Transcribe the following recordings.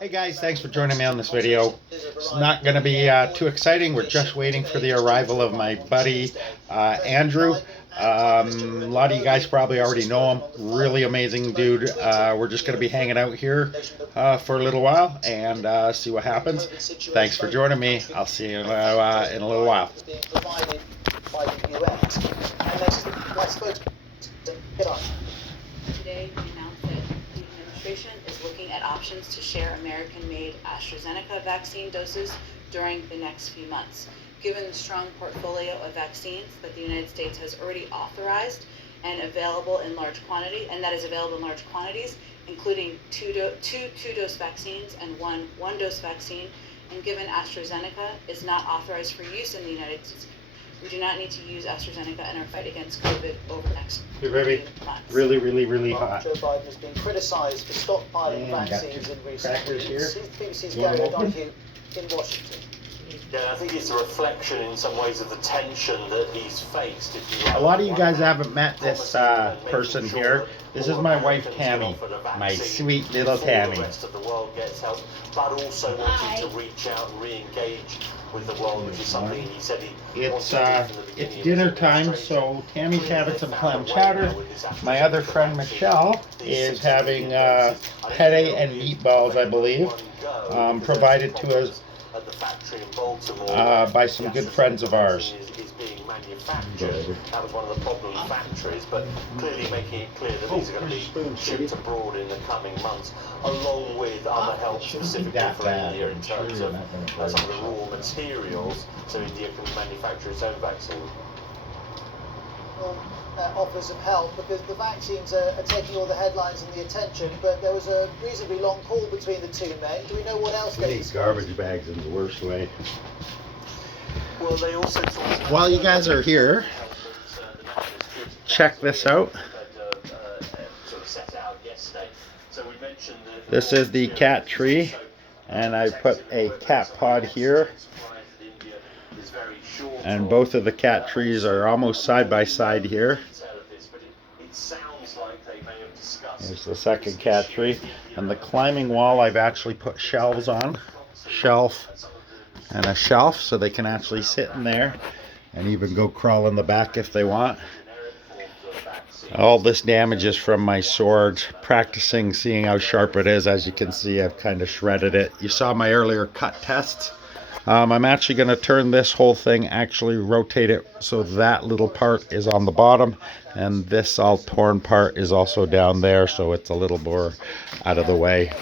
Hey guys, thanks for joining me on this video. It's not going to be too exciting. We're just waiting for the arrival of my buddy Andrew. A lot of you guys probably already know him. Really amazing dude. We're just going to be hanging out here for a little while and see what happens. Thanks for joining me. I'll see you in a little while. Today, we announced that the administration is looking at options to share American-made AstraZeneca vaccine doses during the next few months. Given the strong portfolio of vaccines that the United States has already authorized and available in large quantity, and that is available in large quantities, including two two-dose vaccines and one-dose vaccine, and given AstraZeneca is not authorized for use in the United States, we do not need to use AstraZeneca in our fight against COVID over the next few months. Really hot. Joe Biden has been criticised for stockpiling vaccines in recent weeks. Here's BBC's Gary O'Donoghue in Washington. Yeah, I think it's a reflection in some ways of the tension that he's faced. A lot of you guys haven't met this person here. This is my wife Tammy, my sweet little Tammy. The rest of the world gets help, but also wanting to reach out and re-engage with the world, which is something he said he It's dinner time, so Tammy's having some clam chowder. My other friend Michelle is having penne and meatballs, I believe, provided to us at the factory in Baltimore by some good friends of ours. Is being manufactured. That was one of the problem factories, but clearly making it clear that these are going to be shipped abroad in the coming months, along with other help specifically for India in terms of some of the raw materials, so India can manufacture its own vaccine. Offers of help because the vaccines are taking all the headlines and the attention, but there was a reasonably long call between the two men. Do we know what else they discussed? Garbage bags in the worst way. Well, they also while you guys are here, check this out. This is the cat tree, and I put a cat pod here. And both of the cat trees are almost side by side here. There's the second cat tree. And the climbing wall I've actually put shelves on. Shelf and a shelf, so they can actually sit in there and even go crawl in the back if they want. All this damage is from my sword, practicing seeing how sharp it is. As you can see, I've kind of shredded it. You saw my earlier cut tests. I'm actually going to turn this whole thing, actually rotate it so that little part is on the bottom, and this all torn part is also down there, so it's a little more out of the way.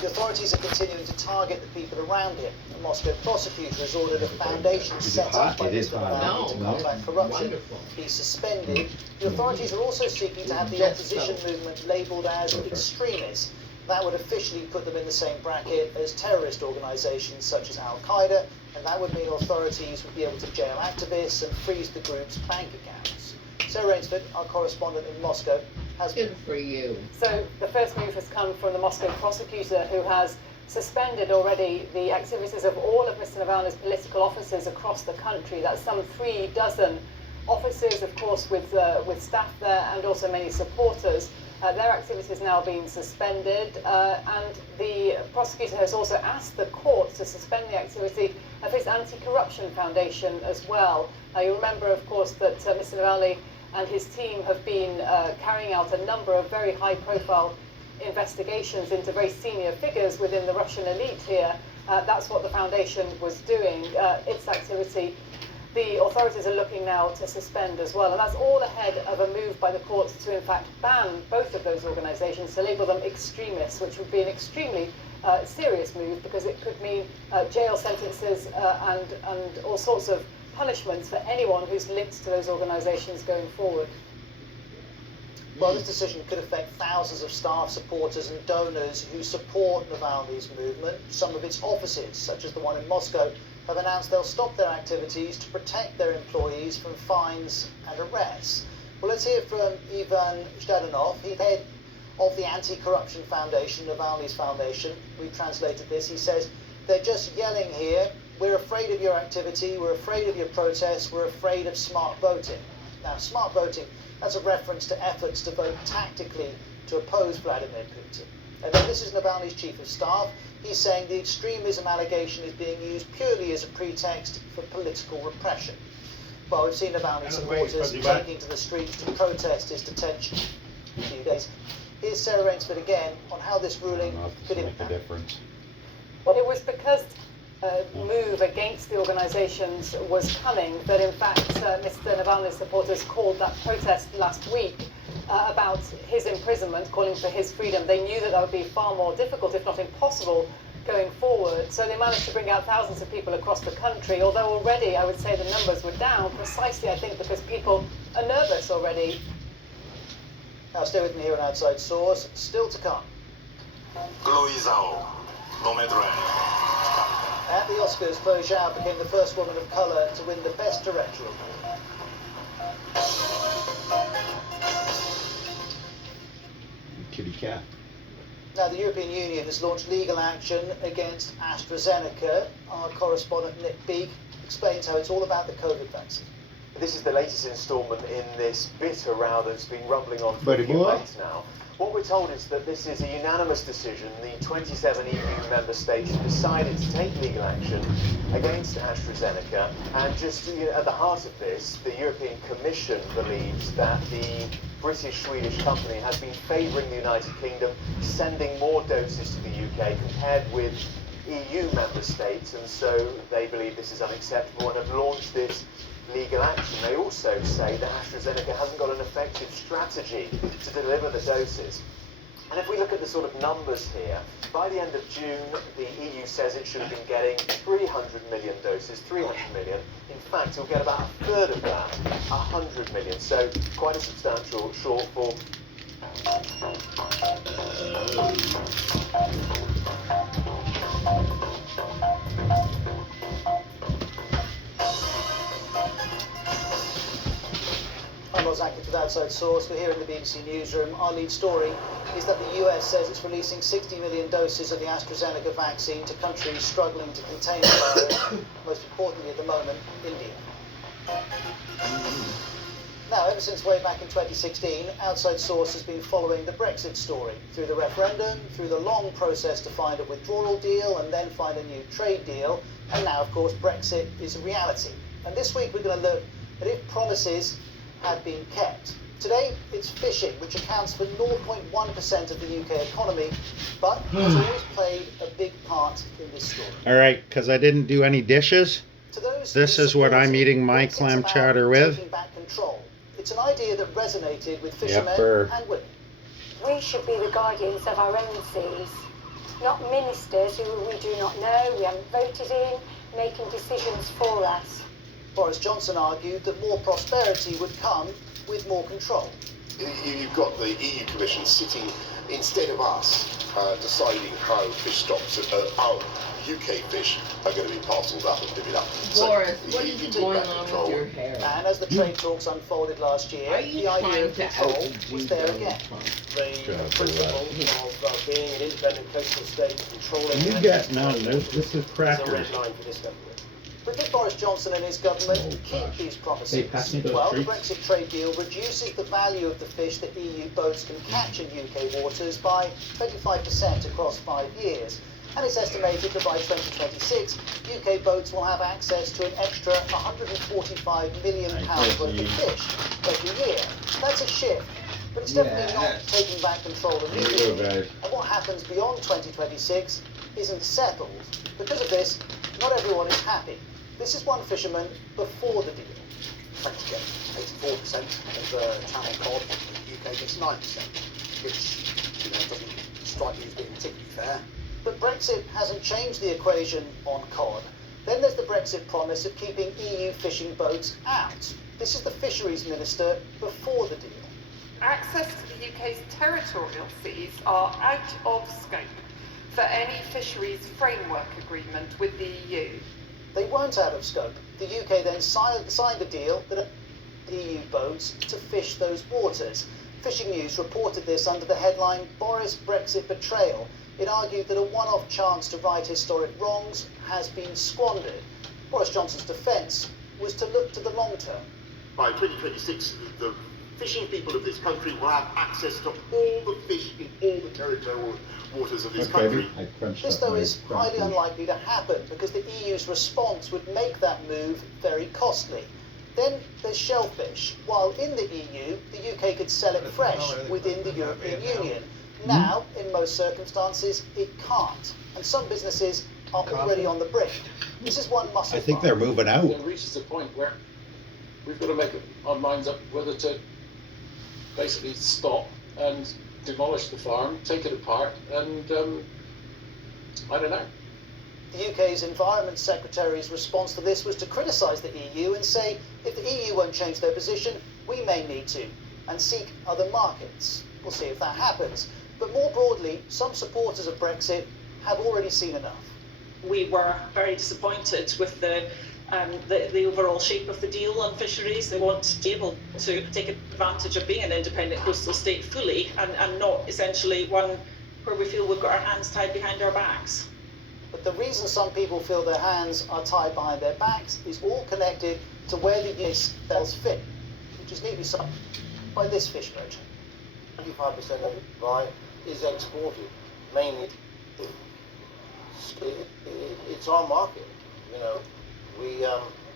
The authorities are continuing to target the people around him. A Moscow prosecutor has ordered a foundation set up by Mr. Navalny to combat corruption be suspended. The authorities are also seeking to have the opposition movement labelled as extremists. That would officially put them in the same bracket as terrorist organisations such as Al-Qaeda, and that would mean authorities would be able to jail activists and freeze the group's bank accounts. Sarah Rainsford, our correspondent in Moscow, has good for you. So the first move has come from the Moscow prosecutor, who has suspended already the activities of all of Mr. Navalny's political officers across the country. That's some 3 dozen officers, of course, with staff there and also many supporters. Their activity is now being suspended, and the prosecutor has also asked the court to suspend the activity of his anti-corruption foundation as well. You remember, of course, that Mr. Navalny and his team have been carrying out a number of very high-profile investigations into very senior figures within the Russian elite here. That's what the foundation was doing. Its activity, the authorities are looking now to suspend as well, and that's all ahead of a move by the courts to in fact ban both of those organisations, to label them extremists, which would be an extremely serious move, because it could mean jail sentences and all sorts of punishments for anyone who's linked to those organisations going forward. Well, this decision could affect thousands of staff, supporters and donors who support Navalny's movement. Some of its offices, such as the one in Moscow, have announced they'll stop their activities to protect their employees from fines and arrests. Well, let's hear from Ivan Zhdanov. He's head of the Anti-Corruption Foundation, Navalny's foundation. We've translated this. He says, they're just yelling here, we're afraid of your activity, we're afraid of your protests, we're afraid of smart voting. Now, smart voting, that's a reference to efforts to vote tactically to oppose Vladimir Putin. And then this is Navalny's chief of staff. He's saying the extremism allegation is being used purely as a pretext for political repression. Well, we've seen Navalny supporters taking to the streets to protest his detention a few days. Here's Sarah Rainsford again on how this ruling could make a impact. difference. Well, it was because a move against the organisations was coming that, in fact, Mr. Navalny's supporters called that protest last week about his imprisonment, calling for his freedom. They knew that would be far more difficult, if not impossible, going forward. So they managed to bring out thousands of people across the country, although already I would say the numbers were down, precisely, I think, because people are nervous already. Now stay with me here on Outside Source, still to come. At the Oscars, Chloe Zhao became the first woman of colour to win the Best Director award. Kitty cat. Now, the European Union has launched legal action against AstraZeneca. Our correspondent Nick Beak explains how it's all about the COVID vaccine. This is the latest instalment in this bitter row that's been rumbling on for a few months now. What we're told is that this is a unanimous decision. The 27 EU member states have decided to take legal action against AstraZeneca. And just at the heart of this, the European Commission believes that the British-Swedish company has been favouring the United Kingdom, sending more doses to the UK compared with EU member states, and so they believe this is unacceptable and have launched this legal action. They also say that AstraZeneca hasn't got an effective strategy to deliver the doses. And if we look at the sort of numbers here, by the end of June, the EU says it should have been getting 300 million doses, 300 million. In fact, it'll get about a third of that, 100 million. So quite a substantial shortfall. I'm Ross Atkins with Outside Source. We're here in the BBC Newsroom. Our lead story is that the US says it's releasing 60 million doses of the AstraZeneca vaccine to countries struggling to contain the virus, most importantly at the moment, India. Now, ever since way back in 2016, Outside Source has been following the Brexit story, through the referendum, through the long process to find a withdrawal deal and then find a new trade deal, and now, of course, Brexit is a reality. And this week we're going to look at if promises have been kept. Today, it's fishing, which accounts for 0.1% of the UK economy, but has always played a big part in this story. All right, because I didn't do any dishes. To those This is what I'm eating my Brexit's clam about chowder with. taking back control. It's an idea that resonated with fishermen Yepper. and women. We should be the guardians of our own seas, not ministers who we do not know, we haven't voted in, making decisions for us. Boris Johnson argued that more prosperity would come with more control. You've got the EU Commission sitting, instead of us, deciding how fish stocks, our UK fish, are going to be parcelled up and divvied up. Boris, So what you is take going back on control. with your hair? And as the trade talks unfolded last year, Are you the idea trying of to control out-do was there Donald again. Trump? The principle of being an independent coastal state, controlling You get no. This is crackers. red line for this government. But did Boris Johnson and his government Oh, keep gosh. these Hey, promises? pass me those Well, the treats. Brexit trade deal reduces the value of the fish that EU boats can catch in UK waters by 25% across 5 years. And it's estimated that by 2026, UK boats will have access to an extra £145 million worth of fish every year. That's a shift, but it's definitely not taking back control immediately. guys. And what happens beyond 2026 isn't settled. Because of this, not everyone is happy. This is one fisherman before the deal. French get 84% of the channel cod, the UK gets 9%, which doesn't strike me as being particularly fair. But Brexit hasn't changed the equation on cod. Then there's the Brexit promise of keeping EU fishing boats out. This is the fisheries minister before the deal. Access to the UK's territorial seas are out of scope for any fisheries framework agreement with the EU. They weren't out of scope. The UK then signed a deal that EU boats to fish those waters. Fishing News reported this under the headline Boris Brexit Betrayal. It argued that a one-off chance to right historic wrongs has been squandered. Boris Johnson's defence was to look to the long term. By 2026, the fishing people of this country will have access to all the fish in all the territorial waters of this country. This, though, is highly unlikely to happen because the EU's response would make that move very costly. Then there's shellfish. While in the EU, the UK could sell it fresh within the European Union. Now, in most circumstances, it can't. And some businesses are already on the brink. This is one muscle. I think they're moving out. It reaches a point where we've got to make our minds up whether to basically stop and demolish the farm, take it apart, and I don't know. The UK's Environment Secretary's response to this was to criticise the EU and say, if the EU won't change their position, we may need to, and seek other markets. We'll see if that happens. But more broadly, some supporters of Brexit have already seen enough. We were very disappointed with the overall shape of the deal on fisheries. They want to be able to take advantage of being an independent coastal state fully and not essentially one where we feel we've got our hands tied behind our backs. But the reason some people feel their hands are tied behind their backs is all connected to where the UK sells fish, which is neatly summed by this fish merchant. 25% of the buy is exported, mainly. It's our market, you know.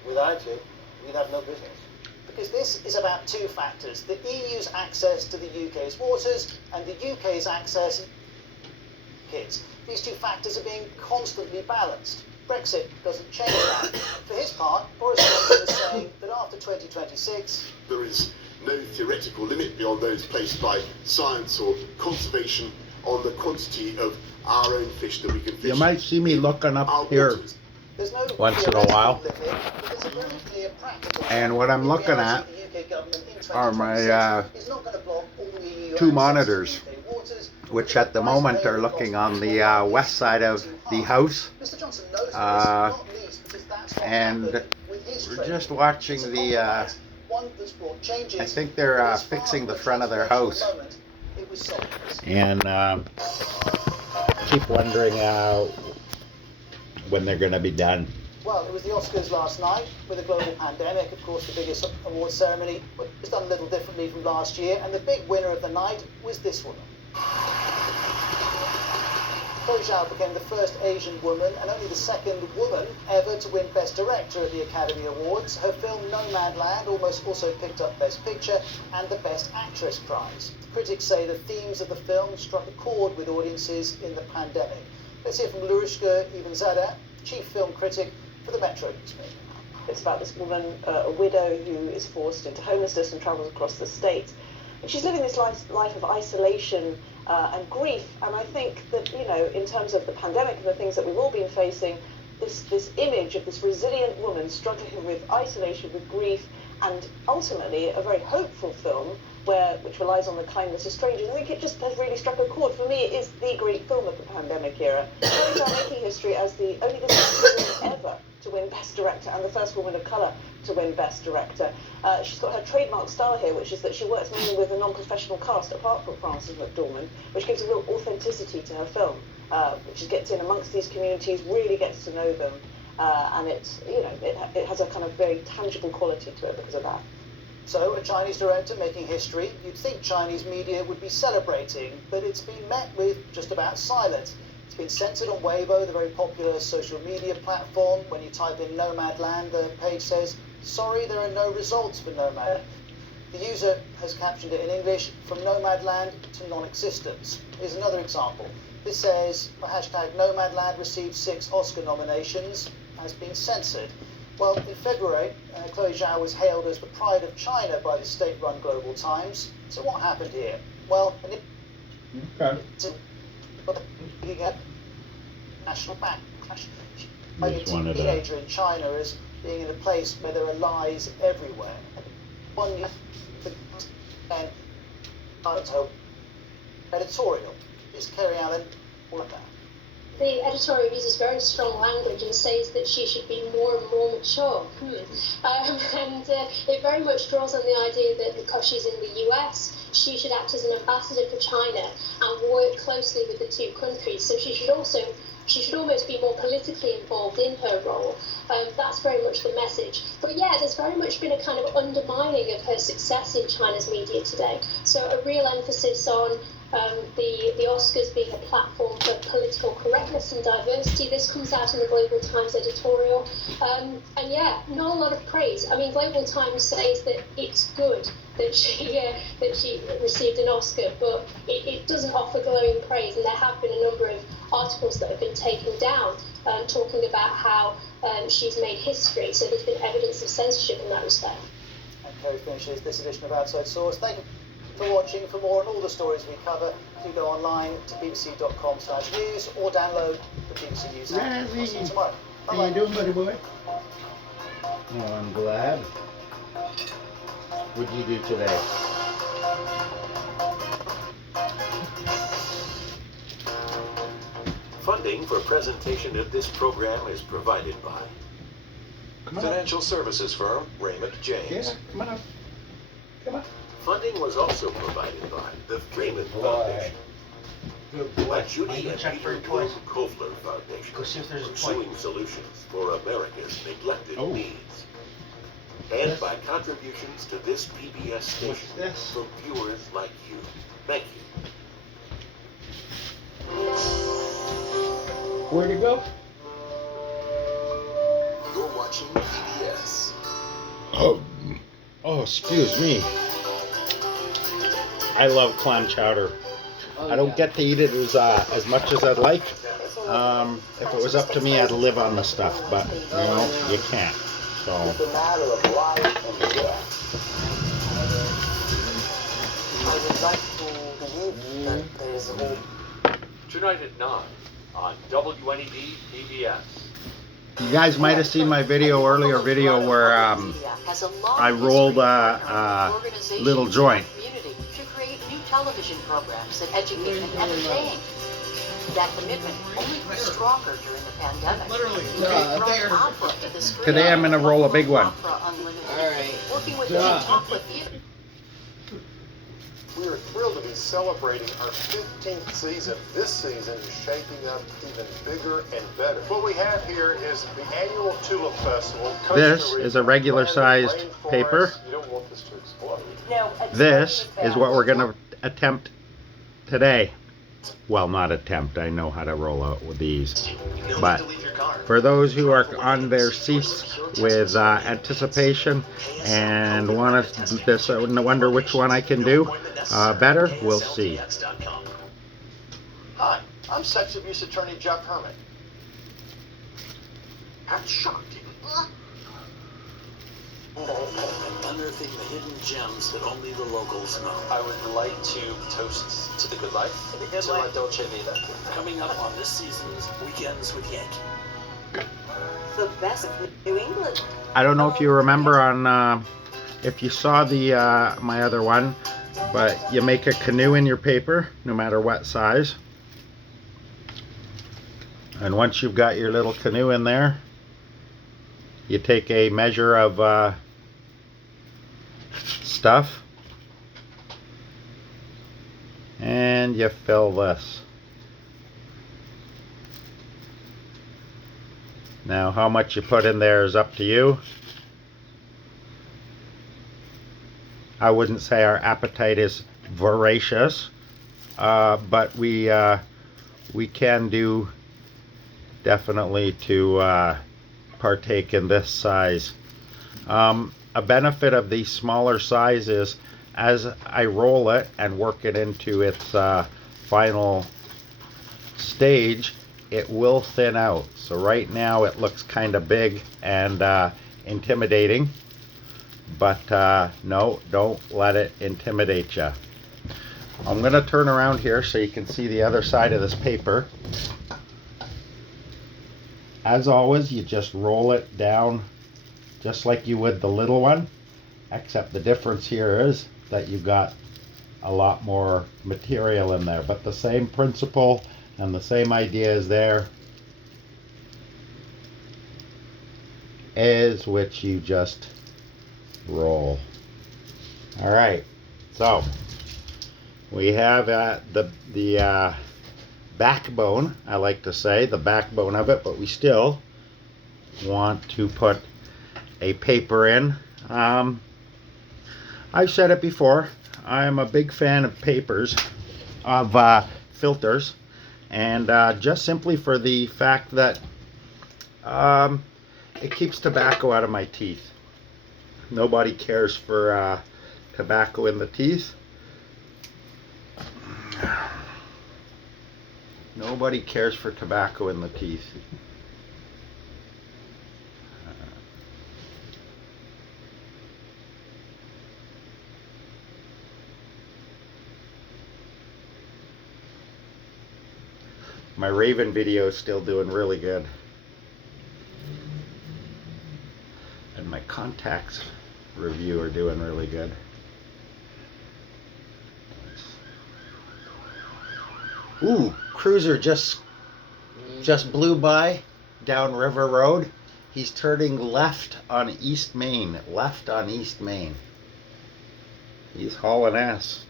Without it, we'd have no business. Because this is about two factors: the EU's access to the UK's waters and the UK's access to kids. These two factors are being constantly balanced. Brexit doesn't change that. For his part, Boris Johnson is saying that after 2026, there is no theoretical limit beyond those placed by science or conservation on the quantity of our own fish that we can fish. You might see me looking up here there's no once in a while. limit, but there's a very clear practical And what I'm looking at are my two monitors, which at the moment are looking on the west side of the house. And we're just watching the, I think they're fixing the front of their house. And keep wondering when they're going to be done. Well, it was the Oscars last night with a global pandemic. Of course, the biggest award ceremony was done a little differently from last year, and the big winner of the night was this woman. Chloe Zhao became the first Asian woman and only the second woman ever to win Best Director at the Academy Awards. Her film Nomadland also picked up Best Picture and the Best Actress prize. Critics say the themes of the film struck a chord with audiences in the pandemic. Let's hear from Lurushka Ivanzada, chief film critic for the Metro newspaper. It's about this woman, a widow, who is forced into homelessness and travels across the state. And she's living this life of isolation and grief. And I think that, you know, in terms of the pandemic and the things that we've all been facing, this image of this resilient woman struggling with isolation, with grief, and ultimately a very hopeful film which relies on the kindness of strangers. I think it just has really struck a chord. For me, it is the great film of the pandemic era. Chloe Zhao making history as the second woman ever to win Best Director and the first woman of colour to win Best Director. She's got her trademark style here, which is that she works mainly with a non-professional cast, apart from Frances McDormand, which gives a real authenticity to her film, which gets in amongst these communities, really gets to know them, and it's, you know, it has a kind of very tangible quality to it because of that. So, a Chinese director making history, you'd think Chinese media would be celebrating, but it's been met with just about silence. It's been censored on Weibo, the very popular social media platform. When you type in Nomadland, the page says, sorry, there are no results for Nomad. The user has captioned it in English, from Nomadland to non-existence. Here's another example. This says, hashtag Nomadland received 6 Oscar nominations, has been censored. Well, in February, Chloe Zhao was hailed as the pride of China by the state-run Global Times. So what happened here? Well, national backlash. A teenager in China as being in a place where there are lies everywhere. One editorial. Is Kerry Allen all of that? the editorial uses very strong language and says that she should be more and more mature. It very much draws on the idea that because she's in the US, she should act as an ambassador for China and work closely with the two countries. So she should almost be more politically involved in her role. That's very much the message. But yeah, there's very much been a kind of undermining of her success in China's media today. So a real emphasis on the Oscars being a platform for political correctness and diversity. This comes out in the Global Times editorial. And yeah, not a lot of praise. I mean, Global Times says that it's good that she received an Oscar, but it doesn't offer glowing praise. And there have been a number of articles that have been taken down talking about how she's made history. So there's been evidence of censorship in that respect. And Kerry finishes this edition of Outside Source. Thank you for watching. For more on all the stories we cover, do go online to bbc.com/news or download the BBC News app. I'll see you tomorrow. How you doing, buddy boy? Oh, I'm glad. What'd you do today? Funding for presentation of this program is provided by financial services firm Raymond James. Yeah, come on up. Come on. Funding was also provided by the Freeman Foundation, by Judy and Peter Bloom Kofler Foundation, pursuing solutions for America's neglected needs, and by contributions to this PBS station from viewers like you. Thank you. Where'd it go? You're watching PBS. Oh, excuse me. I love clam chowder. I don't get to eat it as much as I'd like. If it was up to me, I'd live on the stuff, but you know, you can't. So. It's a matter of life and death. I would like to believe that there is a hope. Tonight at 9 on WNED PBS. You guys might have seen my earlier video where I rolled a little joint. To create new television programs that educate and entertain. That commitment only grew stronger during the pandemic. They brought opera to the screen. Today I'm gonna roll a big one. Alright. Working with the theater. We are thrilled to be celebrating our 15th season. This season is shaping up even bigger and better. What we have here is the annual Tulip Festival. This is a regular sized paper. You don't want this to explode. This is what we're going to attempt today. Well, not attempt. I know how to roll out with these. But for those who are on their seats with anticipation and want to wonder which one I can do better, we'll see. Hi, I'm sex abuse attorney Jeff Herman. That's shocking. Unearthing the hidden gems that only the locals know. I would like to toast to the good life, to my Dolce Vita. Coming up on this season's Weekends with Yankee. The best of New England. I don't know if you remember on, if you saw the my other one, but you make a canoe in your paper, no matter what size. And once you've got your little canoe in there, you take a measure of stuff and you fill this. Now how much you put in there is up to you. I wouldn't say our appetite is voracious, but we can do definitely to partake in this size. A benefit of these smaller sizes, as I roll it and work it into its final stage, it will thin out. So right now it looks kind of big and intimidating, but no, don't let it intimidate you. I'm going to turn around here so you can see the other side of this paper. As always, you just roll it down just like you would the little one, except the difference here is that you've got a lot more material in there, but the same principle And the same idea is there, is which you just roll. All right, so we have the backbone, I like to say, the backbone of it, but we still want to put a paper in. I've said it before, I'm a big fan of papers, of filters, and just simply for the fact that it keeps tobacco out of my teeth. Nobody cares for tobacco in the teeth. Nobody cares for tobacco in the teeth. My Raven video is still doing really good. And my contacts review are doing really good. Ooh, cruiser just blew by down River Road. He's turning left on East Main. Left on East Main. He's hauling ass.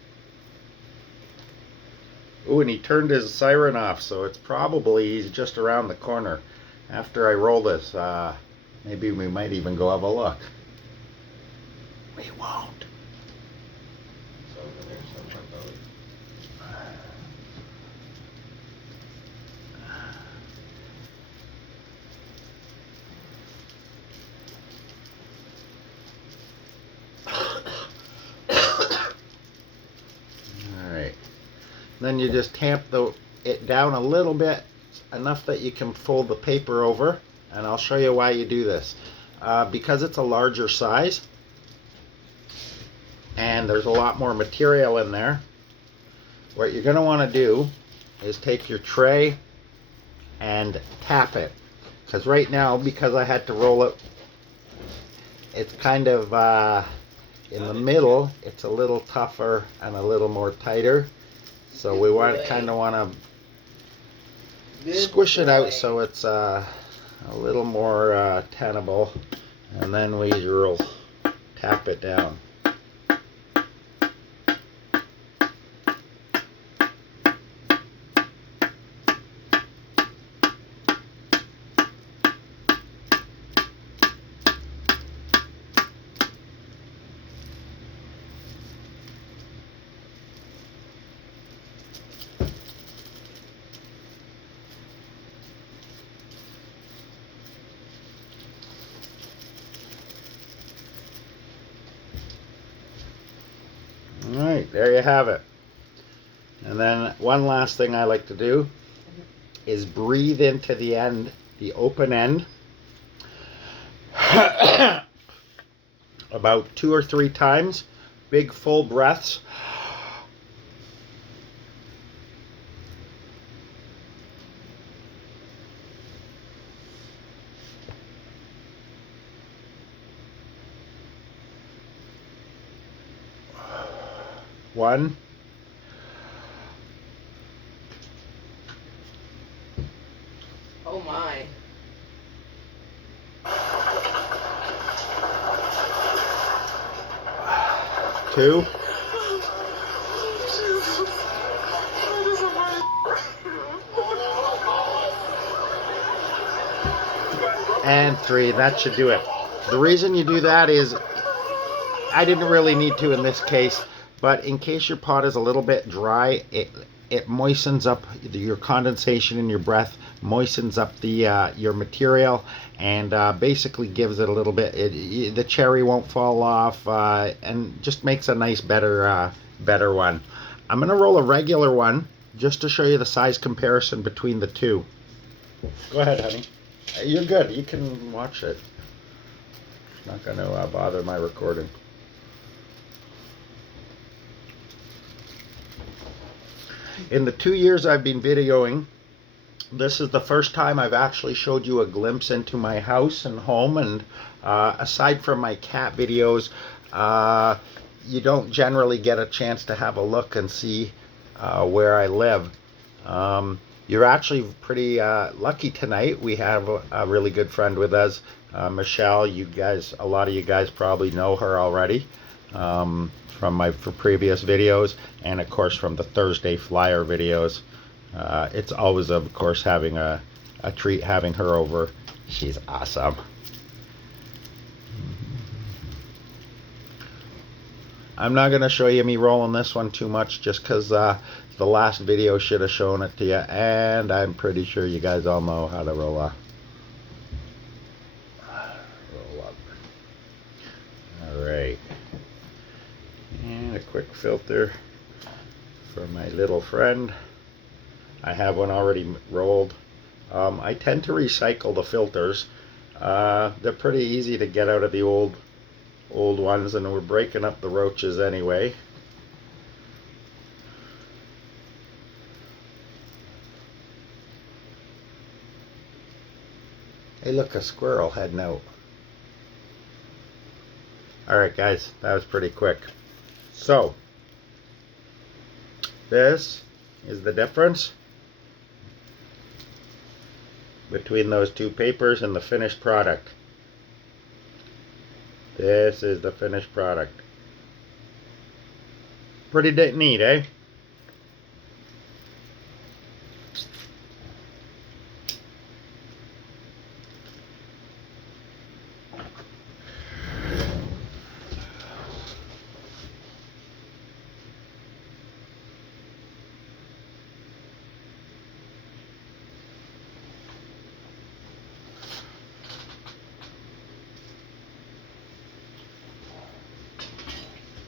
Ooh, and he turned his siren off, so it's probably he's just around the corner. After I roll this, maybe we might even go have a look. We won't. Alright. Then you just tamp it down a little bit, enough that you can fold the paper over, and I'll show you why you do this. Because it's a larger size, and there's a lot more material in there, what you're going to want to do is take your tray and tap it. Because right now, because I had to roll it, it's kind of in the middle, it's a little tougher and a little more tighter. So we kind of want to squish it out so it's a little more tenable, and then we will tap it down. Alright, there you have it. And then one last thing I like to do is breathe into the end, the open end, about 2 or 3 times, big full breaths. One. Oh my. Two. And 3. That should do it. The reason you do that is, I didn't really need to in this case, but in case your pot is a little bit dry, it moistens up your condensation in your breath, moistens up your material, and basically gives it a little bit. The cherry won't fall off, and just makes a nice, better one. I'm gonna roll a regular one just to show you the size comparison between the two. Go ahead, honey. You're good. You can watch it. It's not gonna bother my recording. In the 2 years I've been videoing, this is the first time I've actually showed you a glimpse into my house and home, and aside from my cat videos, you don't generally get a chance to have a look and see where I live. You're actually pretty lucky tonight. We have a really good friend with us, Michelle. You guys, a lot of you guys probably know her already from my previous videos, and of course from the Thursday Flyer videos. It's always, of course, having a treat having her over. She's awesome. I'm not going to show you me rolling this one too much, just because the last video should have shown it to you, and I'm pretty sure you guys all know how to roll up. Alright. And a quick filter for my little friend. I have one already rolled. I tend to recycle the filters. They're pretty easy to get out of the old ones, and we're breaking up the roaches anyway. Hey, look, a squirrel heading out. Alright guys, that was pretty quick. So, this is the difference between those two papers and the finished product. This is the finished product. Pretty neat, eh?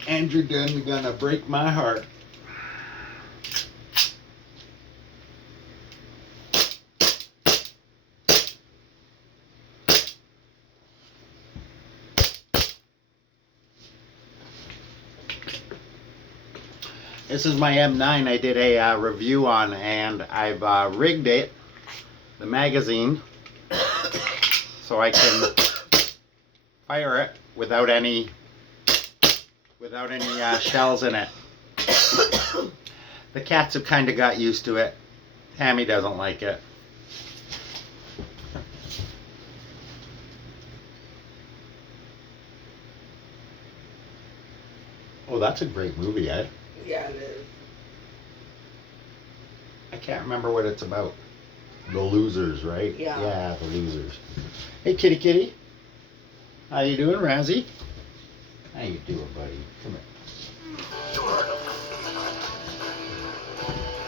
Andrew Dunn gonna break my heart. This is my M9 I did a review on, and I've rigged it, the magazine, so I can fire it without any shells in it. The cats have kind of got used to it. Tammy doesn't like it. Oh, that's a great movie, eh? Yeah, it is. I can't remember what it's about. The Losers, right? Yeah. Yeah, The Losers. Hey, kitty kitty. How you doing, Razzie? How you doing, buddy? Come here.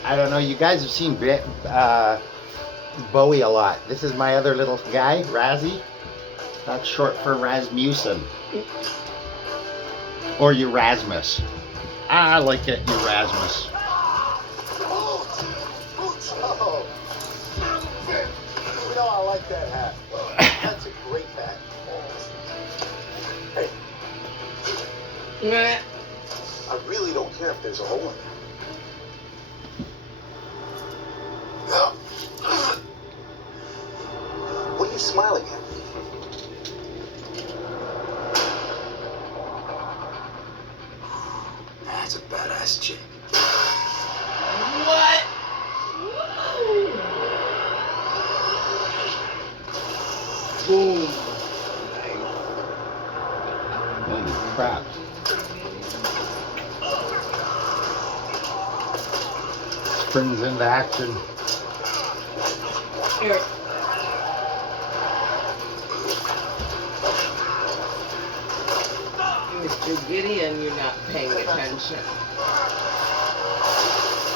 I don't know, you guys have seen Bowie a lot. This is my other little guy, Razzie. That's short for Rasmussen. Or Erasmus. I like it, Erasmus. Oh, you know I like that hat. That's a great hat. Hey. I really don't care if there's a hole in it. What are you smiling at? That's a badass chick. What? Boom. Holy crap. Springs into action. Here. Mr. Gideon, you're not paying attention.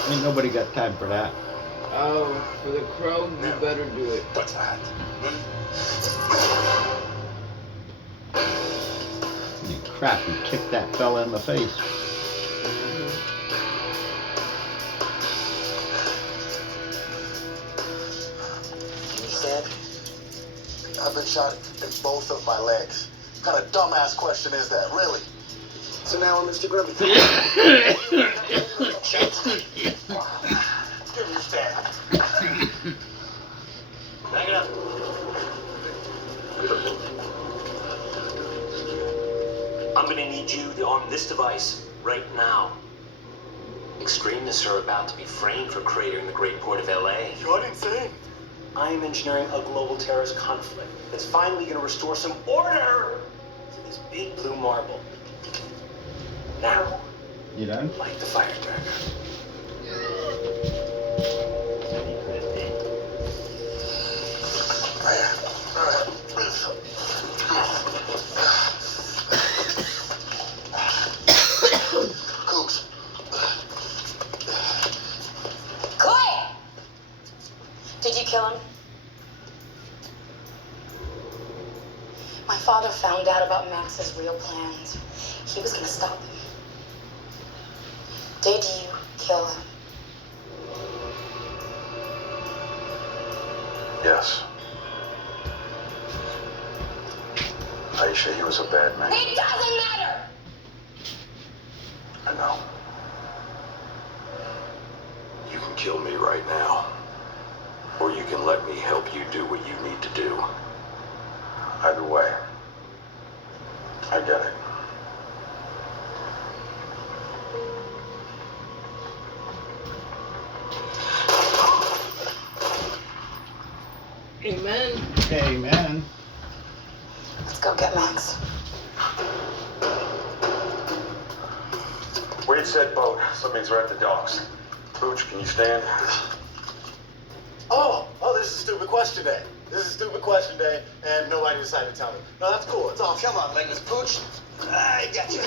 Ain't nobody got time for that. Oh, for the crow, you better do it. What's that? Holy crap, you kicked that fella in the face. I've been shot in both of my legs. What kind of dumbass question is that, really? So now I'm Mr. Grumpy. Give me your stand. Back it up. I'm going to need you on this device right now. Extremists are about to be framed for cratering the great port of LA. You're insane. I am engineering a global terrorist conflict that's finally going to restore some order to this big blue marble. Now, You done? light the firecracker. Clay! Did you kill him? My father found out about Max's real plans. He was gonna stop him. Did you kill him? Yes. Aisha, he was a bad man. It doesn't matter! I know. You can kill me right now, or you can let me help you do what you need to do. Either way, I get it. Amen. Amen. Let's go get Max. Wade said boat. So that means we're at the docks. Pooch, can you stand? Oh, this is a stupid question day. This is a stupid question day, and nobody decided to tell me. No, that's cool. It's all. Come on, Legless Pooch. I got you.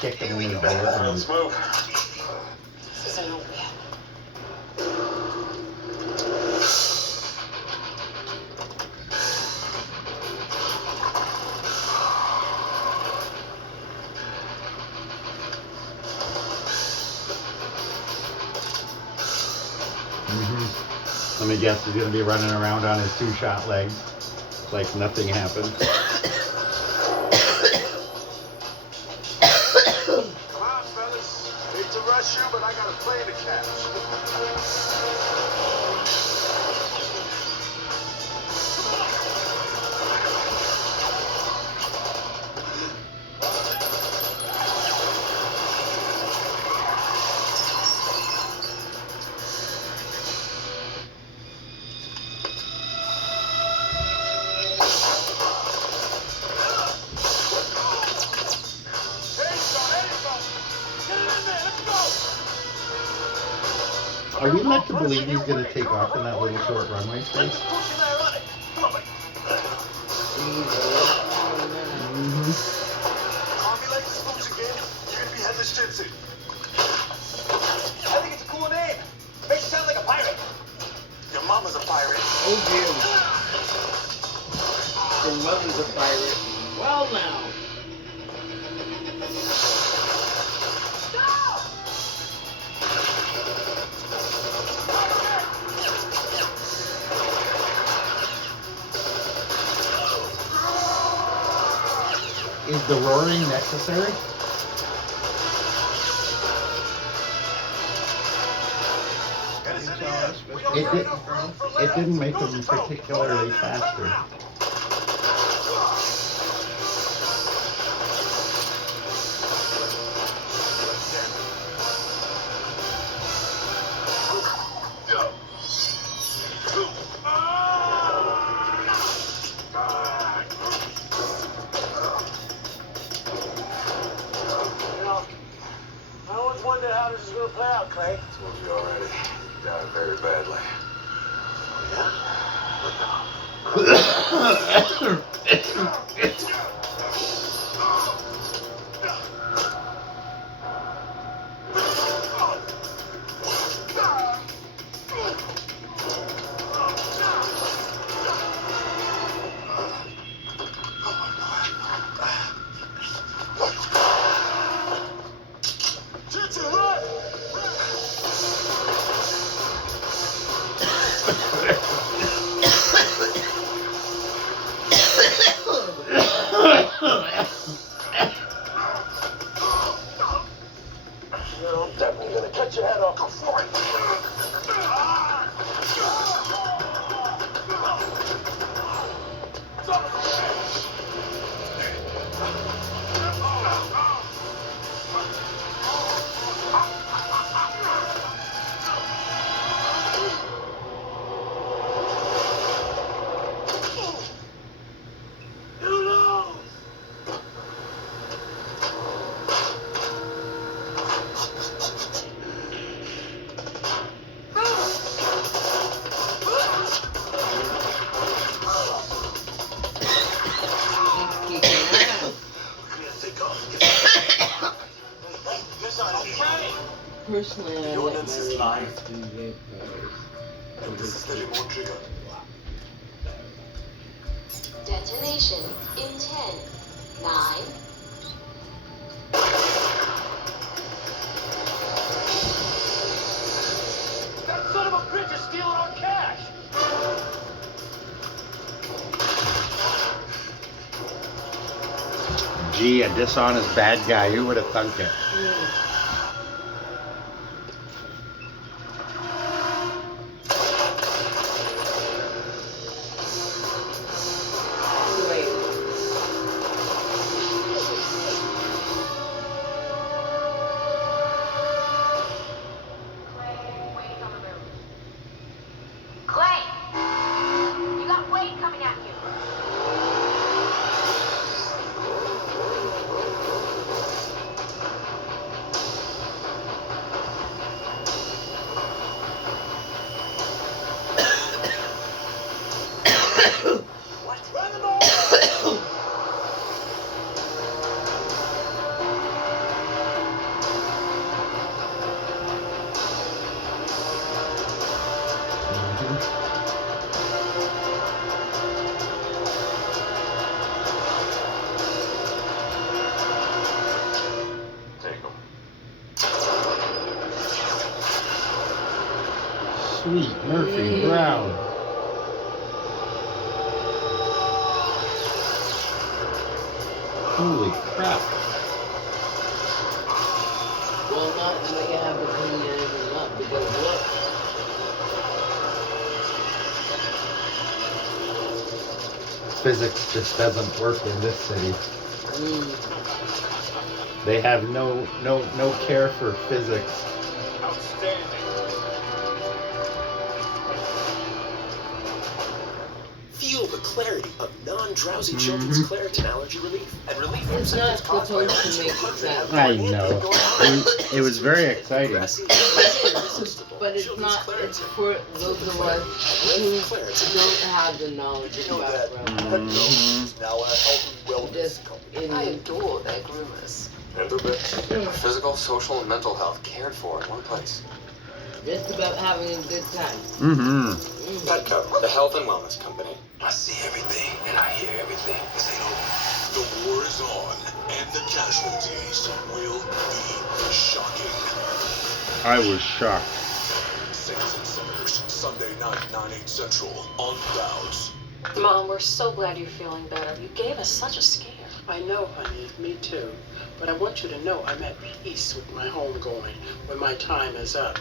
Kick him in the All right, let's move. This isn't over yet. Let me guess, he's gonna be running around on his 2-shot leg, like nothing happened. Come on, fellas. Hate to rush you, but I got a plane to catch. Are we led to believe he's gonna take off in that little short runway space? Call me like this Pooch again. You're gonna be headless Jitsu. I think it's a cool name. Makes you sound like a pirate. Your mama's a pirate. Oh dear. Your mother's a pirate. Well now. Is the roaring necessary? It didn't make them particularly faster. I always wondered how this is gonna play out, Clay. Told you already. You got it very badly. I'm definitely gonna cut your head off. The ordnance is live. And this is the remote trigger. Detonation in 10, 9. That son of a bitch is stealing our cash! Gee, a dishonest bad guy. Who would have thunk it? Clay! You got Wade coming at you. Take them. Sweet Murphy Brown. Holy crap. Well, not that you have to clean anything up because look. Physics just doesn't work in this city. They have no care for physics. Outstanding. Feel the clarity of non-drowsy children's Claritin allergy relief and relief from It's not symptoms caused by supposed to make sense. I know. It was very exciting. But it's not, it's for those of us who don't have the knowledge and background. Now a health and wellness Just company. in I adore their groomers. Physical, social, and mental health cared for in one place. just about having a good time. Petco, the health and wellness company. I see everything and I hear everything. The war is on, and the casualties will be shocking. I was shocked. Saints and Sinners, Sunday night, 9/8 Central, on Bounce. Mom, we're so glad you're feeling better. You gave us such a scare. I know, honey, me too. But I want you to know I'm at peace with my homegoing when my time is up.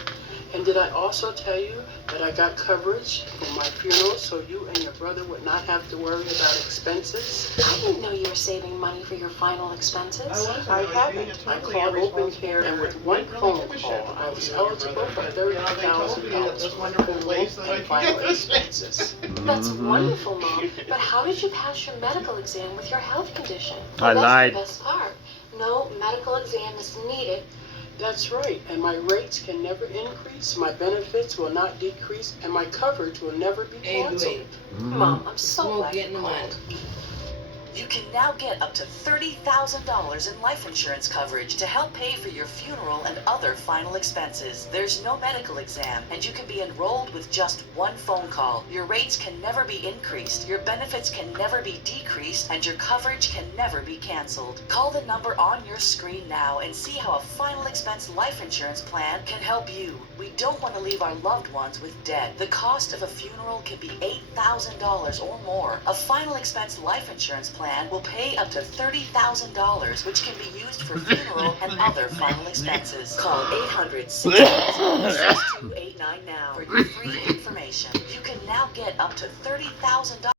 And did I also tell you that I got coverage for my funeral so you and your brother would not have to worry about expenses? I didn't know you were saving money for your final expenses. I haven't. I called Open Care and with one phone call, I was eligible for $30,000 in final expenses. That's wonderful, Mom. But how did you pass your medical exam with your health condition? I lied. That's the best part. No medical exam is needed. That's right, and my rates can never increase, my benefits will not decrease, and my coverage will never be canceled. Mom, I'm so glad getting the money. You can now get up to $30,000 in life insurance coverage to help pay for your funeral and other final expenses. There's no medical exam, and you can be enrolled with just one phone call. Your rates can never be increased, your benefits can never be decreased, and your coverage can never be canceled. Call the number on your screen now and see how a final expense life insurance plan can help you. We don't want to leave our loved ones with debt. The cost of a funeral can be $8,000 or more. A final expense life insurance plan will pay up to $30,000, which can be used for funeral and other final expenses. Call 800-660-6289 now for your free information. You can now get up to $30,000